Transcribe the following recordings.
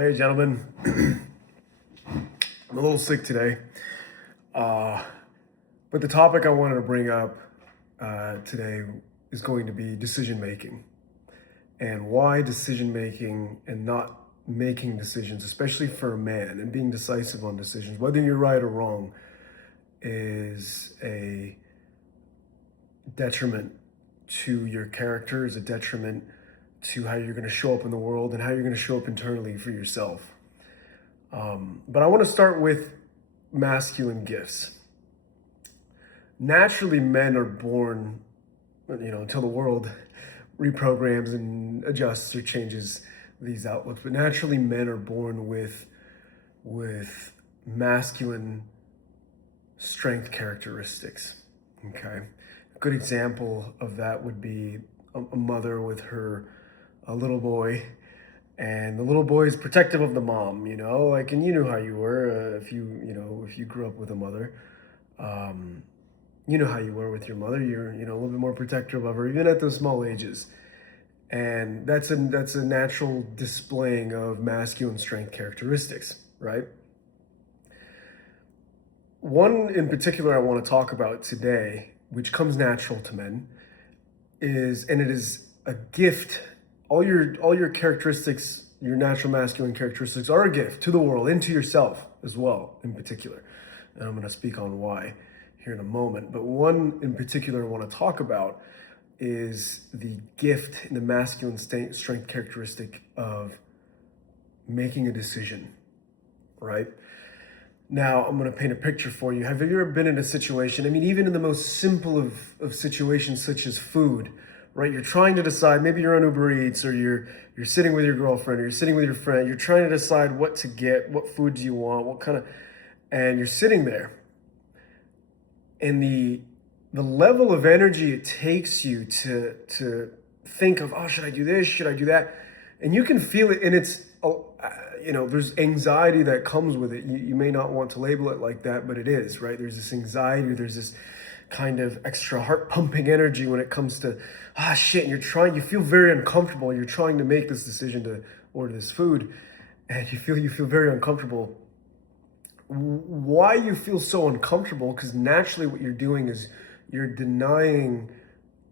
Hey, gentlemen. I'm a little sick today, but the topic I wanted to bring up today is going to be decision making and why decision making and not making decisions, especially for a man, and being decisive on decisions, whether you're right or wrong, is a detriment to your character, is a detriment to how you're going to show up in the world and how you're going to show up internally for yourself. But I want to start with masculine gifts. Naturally, men are born, until the world reprograms and adjusts or changes these outlooks. But naturally, men are born with masculine strength characteristics. Okay, a good example of that would be a mother with her a little boy, and the little boy is protective of the mom, and you know how you were, if you grew up with a mother. You know how you were with your mother. You're, a little bit more protective of her, even at those small ages. And that's a natural displaying of masculine strength characteristics, right? One in particular I want to talk about today, which comes natural to men, and it is a gift. All your characteristics, your natural masculine characteristics, are a gift to the world and to yourself as well, in particular. And I'm going to speak on why here in a moment. But one in particular I want to talk about is the gift and the masculine strength characteristic of making a decision, right? Now, I'm going to paint a picture for you. Have you ever been in a situation, even in the most simple of situations such as food, right? You're trying to decide, maybe you're on Uber Eats, or you're sitting with your girlfriend, or you're sitting with your friend, you're trying to decide what to get, what food do you want, and you're sitting there. And the level of energy it takes you to think of, oh, should I do this? Should I do that? And you can feel it, and it's, there's anxiety that comes with it. You may not want to label it like that, but it is, right? There's this anxiety, there's this kind of extra heart pumping energy when it comes to, shit, and you feel very uncomfortable. You're trying to make this decision to order this food, and you feel very uncomfortable. Why you feel so uncomfortable? Because naturally what you're doing is you're denying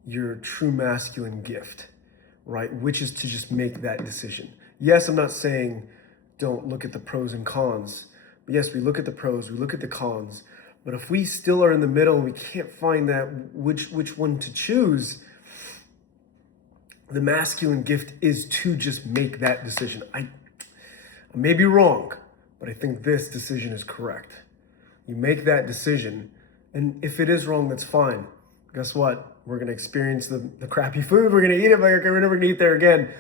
your true masculine gift, right? Which is to just make that decision. Yes, I'm not saying don't look at the pros and cons, but yes, we look at the pros, we look at the cons. But if we still are in the middle and we can't find that which one to choose, the masculine gift is to just make that decision. I may be wrong, but I think this decision is correct. You make that decision, and if it is wrong, that's fine. Guess what? We're gonna experience the crappy food, we're gonna eat it, like we're never gonna eat there again.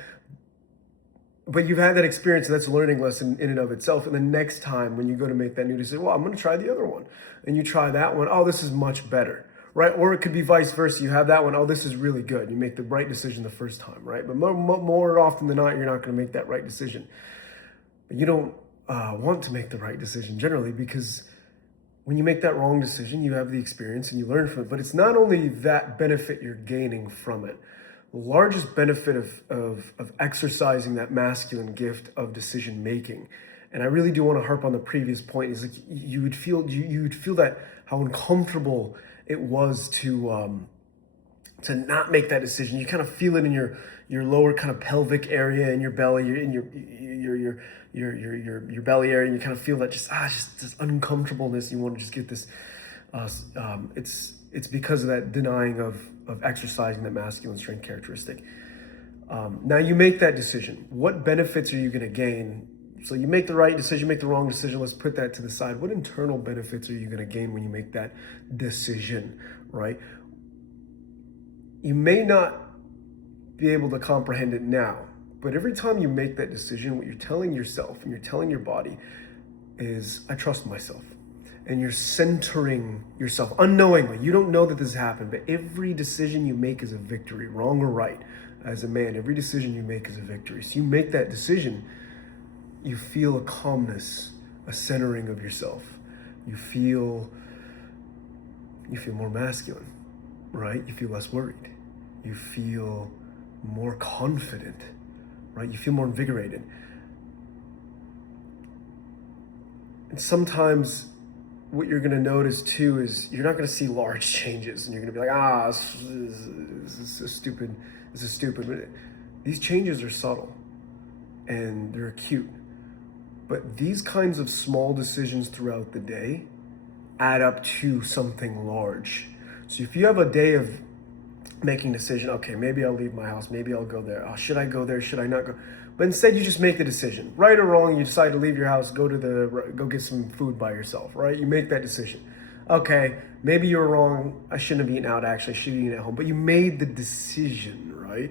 But you've had that experience, and that's a learning lesson in and of itself. And the next time when you go to make that new decision, well, I'm gonna try the other one. And you try that one, oh, this is much better, right? Or it could be vice versa. You have that one, oh, this is really good. You make the right decision the first time, right? But more often than not, you're not gonna make that right decision. But you don't want to make the right decision generally, because when you make that wrong decision, you have the experience and you learn from it. But it's not only that benefit you're gaining from it. The largest benefit of exercising that masculine gift of decision making, and I really do want to harp on the previous point, is like you would feel that how uncomfortable it was to not make that decision. You kind of feel it in your lower kind of pelvic area, in your belly, in your belly area, and you kind of feel that just this uncomfortableness. You want to just get this. It's because of that denying of exercising that masculine strength characteristic. Now you make that decision. What benefits are you going to gain? So you make the right decision, make the wrong decision. Let's put that to the side. What internal benefits are you going to gain when you make that decision, right? You may not be able to comprehend it now, but every time you make that decision, what you're telling yourself and you're telling your body is, I trust myself. And you're centering yourself unknowingly. You don't know that this happened, but every decision you make is a victory, wrong or right. As a man, every decision you make is a victory. So you make that decision, you feel a calmness, a centering of yourself. You feel more masculine, right? You feel less worried. You feel more confident, right? You feel more invigorated. And sometimes what you're going to notice too is you're not going to see large changes, and you're going to be like, this is stupid. This is stupid. But these changes are subtle and they're acute. But these kinds of small decisions throughout the day add up to something large. So if you have a day of making a decision, okay, maybe I'll leave my house, maybe I'll go there. Oh, should I go there? Should I not go? But instead you just make the decision. Right or wrong, you decide to leave your house, go get some food by yourself, right? You make that decision. Okay, maybe you were wrong. I shouldn't have eaten out, actually. I should have eaten at home. But you made the decision, right?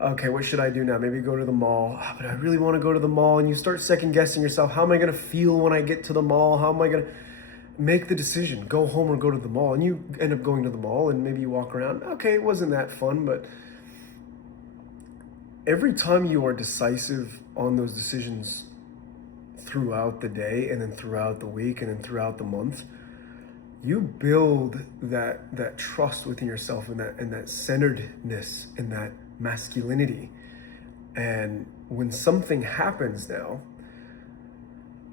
Okay, what should I do now? Maybe go to the mall. But I really want to go to the mall. And you start second guessing yourself. How am I going to feel when I get to the mall? How am I going to make the decision? Go home or go to the mall? And you end up going to the mall, and maybe you walk around. Okay, it wasn't that fun, but every time you are decisive on those decisions throughout the day, and then throughout the week, and then throughout the month, you build that trust within yourself, and that centeredness, and that masculinity. And when something happens now,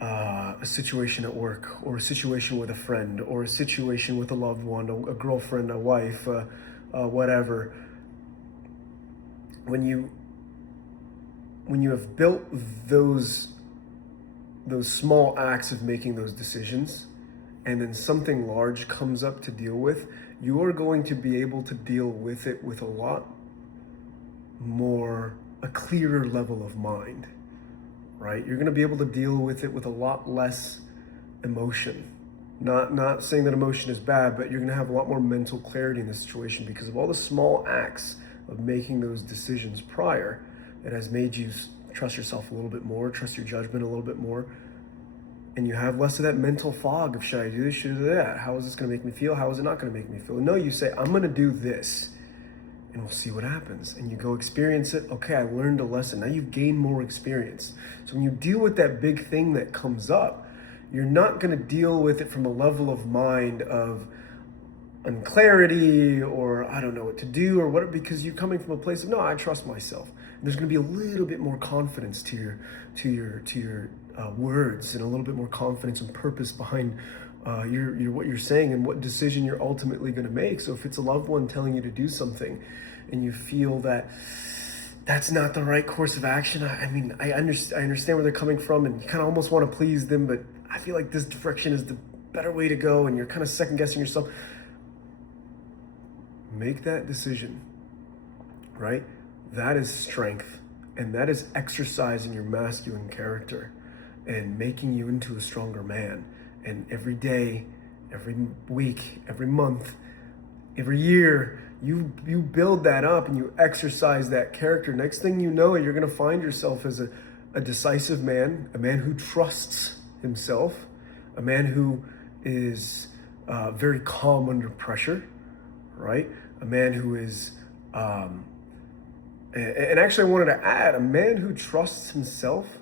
a situation at work, or a situation with a friend, or a situation with a loved one, a girlfriend, a wife, whatever, when you have built those small acts of making those decisions, and then something large comes up to deal with, you are going to be able to deal with it with a clearer level of mind, right? You're going to be able to deal with it with a lot less emotion. Not saying that emotion is bad, but you're going to have a lot more mental clarity in the situation because of all the small acts of making those decisions prior. It has made you trust yourself a little bit more, trust your judgment a little bit more, and you have less of that mental fog of should I do this, should I do that? How is this going to make me feel? How is it not going to make me feel? No, you say, I'm going to do this, and we'll see what happens. And you go experience it. Okay, I learned a lesson. Now you've gained more experience. So when you deal with that big thing that comes up, you're not going to deal with it from a level of mind of unclarity or I don't know what to do or what, because you're coming from a place of no, I trust myself. And there's going to be a little bit more confidence to your words, and a little bit more confidence and purpose behind your what you're saying and what decision you're ultimately going to make. So if it's a loved one telling you to do something, and you feel that that's not the right course of action, I understand where they're coming from, and you kind of almost want to please them, but I feel like this direction is the better way to go, and you're kind of second guessing yourself. Make that decision, right? That is strength, and that is exercising your masculine character and making you into a stronger man. And every day, every week, every month, every year, you build that up and you exercise that character. Next thing you know, you're going to find yourself as a decisive man, a man who trusts himself, a man who is very calm under pressure, right? A man who is, and actually I wanted to add, a man who trusts himself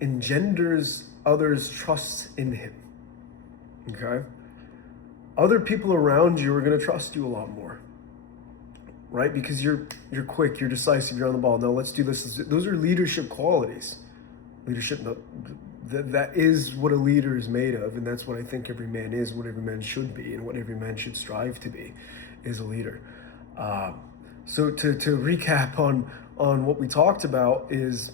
engenders others' trust in him, okay? Other people around you are going to trust you a lot more, right? Because you're quick, you're decisive, you're on the ball. No, let's do this. Those are leadership qualities. Leadership, that is what a leader is made of, and that's what I think every man is, what every man should be, and what every man should strive to be, is a leader. So to recap on what we talked about is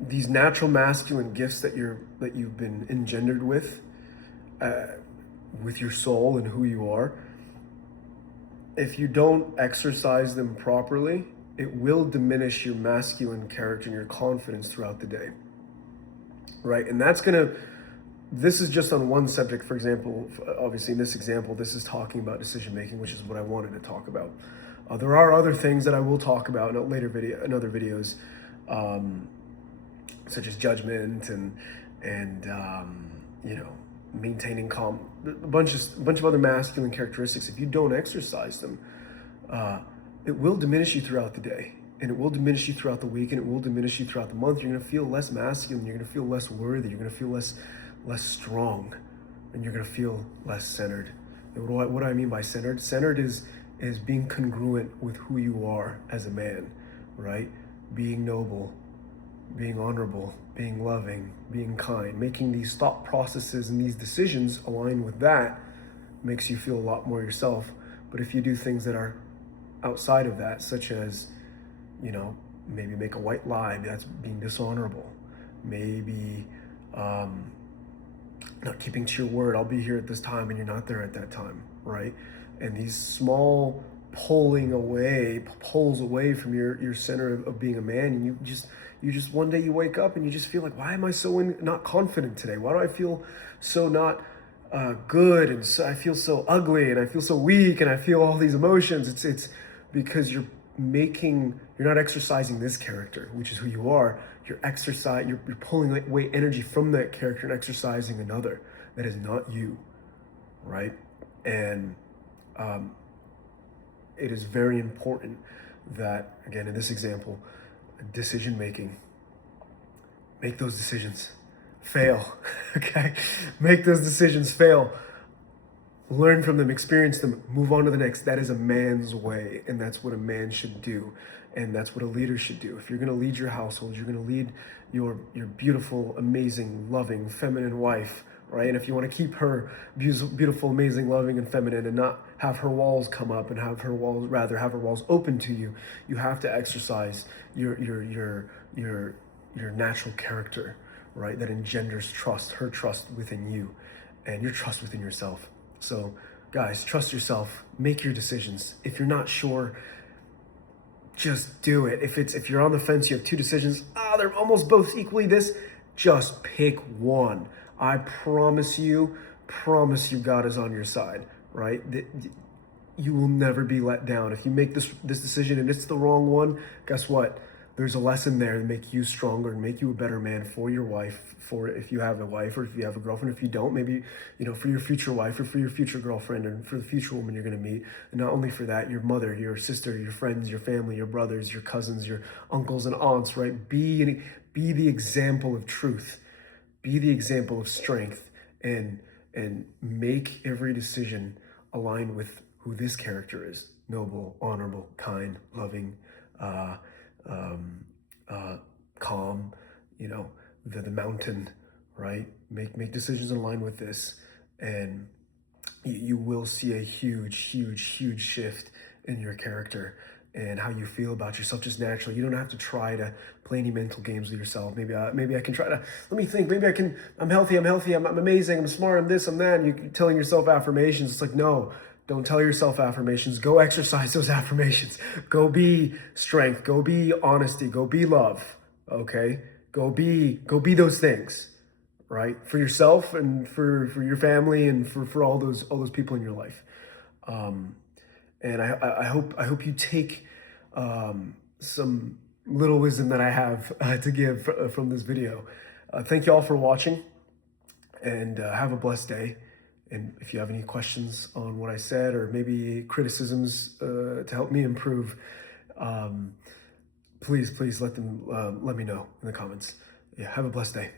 these natural masculine gifts that you've been engendered with your soul and who you are. If you don't exercise them properly, it will diminish your masculine character and your confidence throughout the day, right? And this is just on one subject. For example, obviously in this example, this is talking about decision making, which is what I wanted to talk about. There are other things that I will talk about in other videos, such as judgment and maintaining calm, a bunch of other masculine characteristics. If you don't exercise them, it will diminish you throughout the day, and it will diminish you throughout the week, and it will diminish you throughout the month. You're going to feel less masculine. You're going to feel less worthy. You're going to feel less strong, and you're going to feel less centered. And what do I mean by centered? Centered is being congruent with who you are as a man, right? Being noble, being honorable, being loving, being kind, making these thought processes and these decisions align with that makes you feel a lot more yourself. But if you do things that are outside of that, such as, you know, maybe make a white lie, that's being dishonorable. Maybe not keeping to your word, I'll be here at this time and you're not there at that time, right? And these small pulls away from your center of being a man, and you just one day you wake up and you just feel like, why am I so not confident today? Why do I feel so not good, and so I feel so ugly, and I feel so weak, and I feel all these emotions? It's because you're not exercising this character, which is who you are. You're pulling away energy from that character and exercising another that is not you, right? And it is very important that, again, in this example, decision making, make those decisions, fail, okay? Make those decisions, fail, learn from them, experience them, move on to the next. That is a man's way, and that's what a man should do, and that's what a leader should do. If you're going to lead your household, you're going to lead your beautiful, amazing, loving, feminine wife, right? And if you want to keep her beautiful, amazing, loving, and feminine, and not have her walls come up and have her walls open to you, you have to exercise your natural character, right? That engenders trust, her trust within you, and your trust within yourself. So, guys, trust yourself. Make your decisions. If you're not sure, just do it. If you're on the fence, you have two decisions. They're almost both equally this. Just pick one. I promise you, God is on your side, right? You will never be let down. If you make this decision and it's the wrong one, guess what? There's a lesson there to make you stronger and make you a better man for your wife, for if you have a wife or if you have a girlfriend. If you don't, maybe, for your future wife or for your future girlfriend and for the future woman you're going to meet. And not only for that, your mother, your sister, your friends, your family, your brothers, your cousins, your uncles and aunts, right? Be the example of truth. Be the example of strength, and make every decision aligned with who this character is: noble, honorable, kind, loving, calm, the mountain, right? Make decisions in line with this, and you will see a huge shift in your character and how you feel about yourself just naturally. You don't have to try to play any mental games with yourself. Maybe I can try to, let me think, maybe I can, I'm healthy, I'm amazing, I'm smart, I'm this, I'm that. And you're telling yourself affirmations. It's like, no, don't tell yourself affirmations. Go exercise those affirmations. Go be strength. Go be honesty. Go be love. Okay? Go be those things, right? For yourself and for your family and for all those people in your life. And I hope you take some little wisdom that I have to give from this video. Thank you all for watching, and have a blessed day. And if you have any questions on what I said, or maybe criticisms to help me improve, please let me know in the comments. Yeah, have a blessed day.